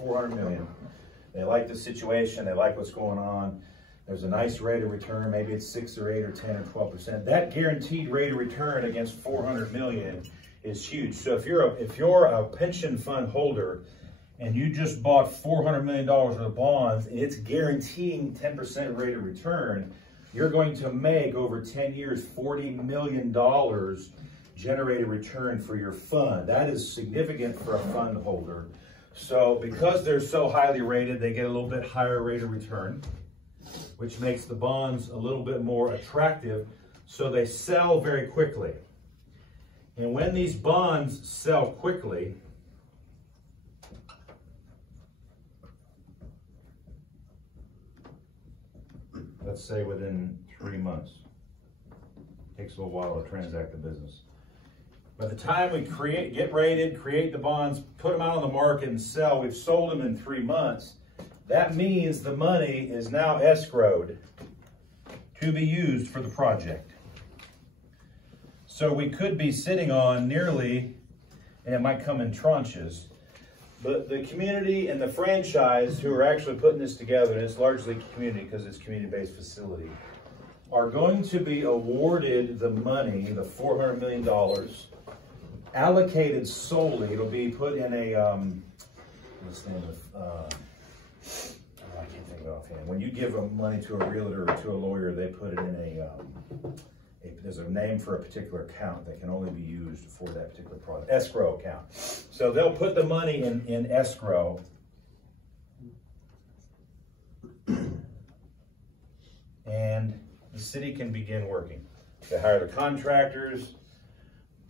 $400 million. They like the situation, they like what's going on. There's a nice rate of return, maybe it's 6 or 8 or 10 or 12%. That guaranteed rate of return against $400 million is huge. So if you're a pension fund holder and you just bought $400 million worth of bonds, and it's guaranteeing 10% rate of return, you're going to make over 10 years, $40 million generated return for your fund. That is significant for a fund holder. So because they're so highly rated, they get a little bit higher rate of return, which makes the bonds a little bit more attractive. So they sell very quickly. And when these bonds sell quickly, let's say within 3 months, it takes a little while to transact the business. By the time we get rated, create the bonds, put them out on the market and sell, we've sold them in 3 months. That means the money is now escrowed to be used for the project. So we could be sitting on nearly, and it might come in tranches, but the community and the franchise who are actually putting this together, and it's largely community because it's a community-based facility, are going to be awarded the money, the $400 million, allocated solely. It'll be put in a, what's the name of, I can't think of it offhand. When you give money to a realtor or to a lawyer, they put it in there's a name for a particular account that can only be used for that particular product, escrow account. So they'll put the money in escrow, and the city can begin working. They hire the contractors,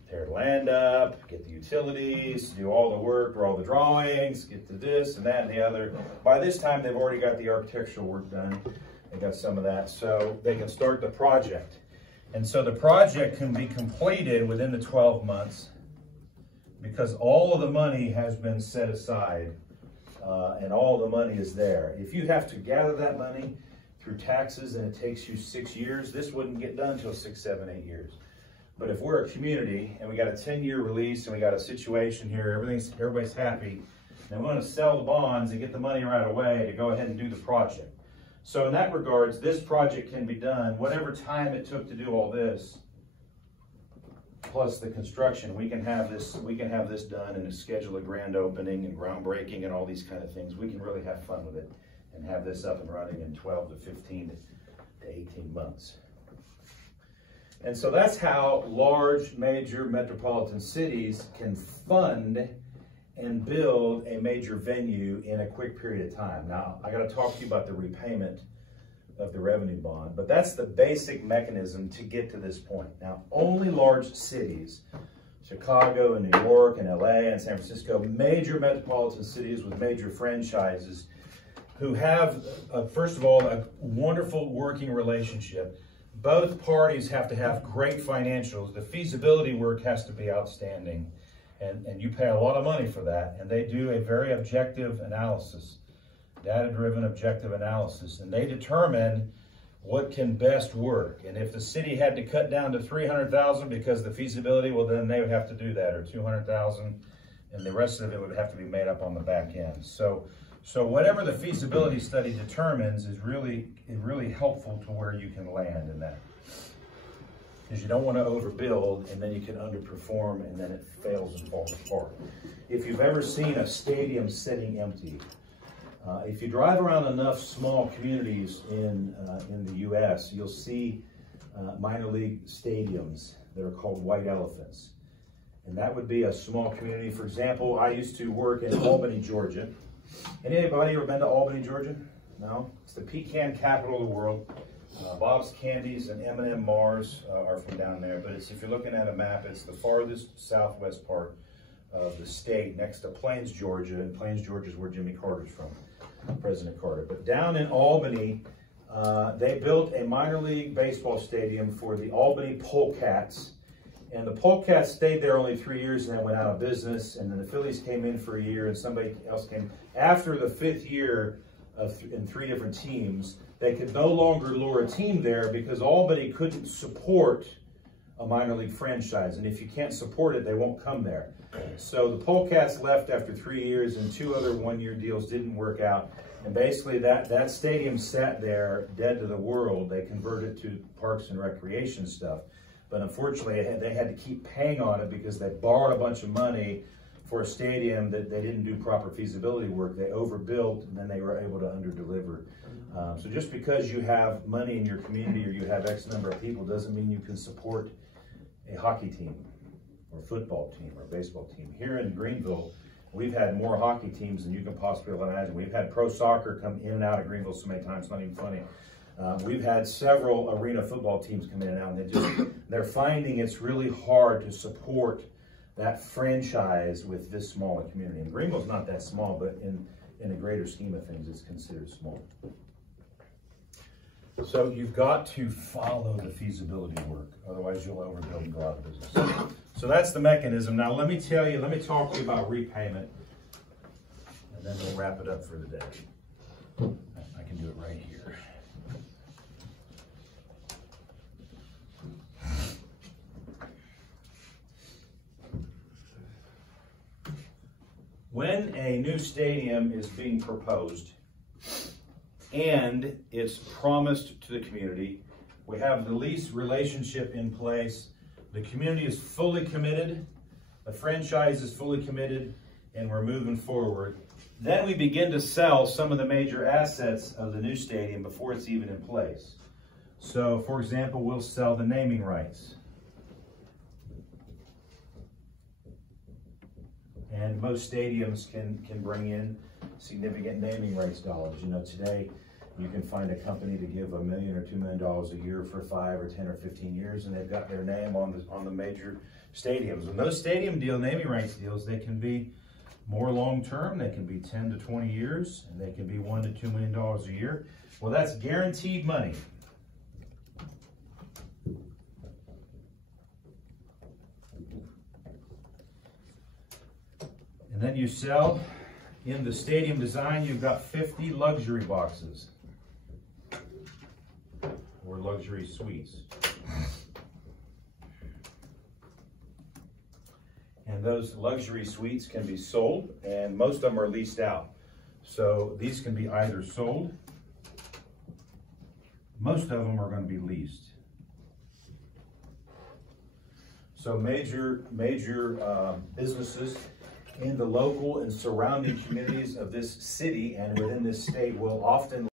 tear the land up, get the utilities, do all the work, draw the drawings, get to this and that and the other. By this time, they've already got the architectural work done. They got some of that, so they can start the project. And so the project can be completed within the 12 months because all of the money has been set aside and all the money is there. If you have to gather that money through taxes and it takes you 6 years, this wouldn't get done until 6, 7, 8 years. But if we're a community and we got a 10-year release and we got a situation here, everybody's happy, then we want to sell the bonds and get the money right away to go ahead and do the project. So in that regards, this project can be done, whatever time it took to do all this, plus the construction, we can have this done and schedule a grand opening and groundbreaking and all these kind of things. We can really have fun with it and have this up and running in 12 to 15 to 18 months. And so that's how large major metropolitan cities can fund and build a major venue in a quick period of time. Now, I got to talk to you about the repayment of the revenue bond, but that's the basic mechanism to get to this point. Now, only large cities, Chicago and New York and LA and San Francisco, major metropolitan cities with major franchises who have, first of all, a wonderful working relationship. Both parties have to have great financials. The feasibility work has to be outstanding. And you pay a lot of money for that. And they do a very objective analysis, data-driven objective analysis. And they determine what can best work. And if the city had to cut down to $300,000 because the feasibility, well, then they would have to do that, or $200,000, and the rest of it would have to be made up on the back end. So whatever the feasibility study determines is really helpful to where you can land in that. Because you don't want to overbuild and then you can underperform and then it fails and falls apart. If you've ever seen a stadium sitting empty, if you drive around enough small communities in the U.S., you'll see minor league stadiums that are called white elephants. And that would be a small community. For example, I used to work in Albany, Georgia. Anybody ever been to Albany, Georgia? No? It's the pecan capital of the world. Bob's Candies and M&M Mars are from down there, but if you're looking at a map, it's the farthest southwest part of the state next to Plains, Georgia, and Plains, Georgia is where Jimmy Carter's from, President Carter. But down in Albany, they built a minor league baseball stadium for the Albany Polecats, and the Polecats stayed there only 3 years and then went out of business, and then the Phillies came in for a year and somebody else came. After the 5th year in 3 different teams, they could no longer lure a team there because Albany couldn't support a minor league franchise. And if you can't support it, they won't come there. So the Polecats left after 3 years, and 2 other one-year deals didn't work out. And basically that stadium sat there dead to the world. They converted to parks and recreation stuff. But unfortunately, they had to keep paying on it because they borrowed a bunch of money for a stadium that they didn't do proper feasibility work. They overbuilt, and then they were able to underdeliver. So just because you have money in your community or you have X number of people doesn't mean you can support a hockey team or football team or baseball team. Here in Greenville, we've had more hockey teams than you can possibly imagine. We've had pro soccer come in and out of Greenville so many times, it's not even funny. We've had several arena football teams come in and out, and they're finding it's really hard to support that franchise with this small a community. And Greenville's not that small, but in a greater scheme of things, it's considered small. So you've got to follow the feasibility work, otherwise you'll overbuild and go out of business. So that's the mechanism. Now let me talk to you about repayment, and then we'll wrap it up for the day. I can do it right here. When a new stadium is being proposed and it's promised to the community, we have the lease relationship in place. The community is fully committed, the franchise is fully committed, and we're moving forward. Then we begin to sell some of the major assets of the new stadium before it's even in place. So, for example, we'll sell the naming rights. And most stadiums can bring in significant naming rights dollars. You know, today you can find a company to give $1 million or $2 million a year for 5 or 10 or 15 years, and they've got their name on the major stadiums. And those stadium naming rights deals, they can be more long-term. They can be 10 to 20 years, and they can be $1 to $2 million a year. Well, that's guaranteed money. And then you sell, in the stadium design, you've got 50 luxury boxes or luxury suites. And those luxury suites can be sold, and most of them are leased out. So these can be either sold, most of them are going to be leased. So major businesses in the local and surrounding communities of this city and within this state will often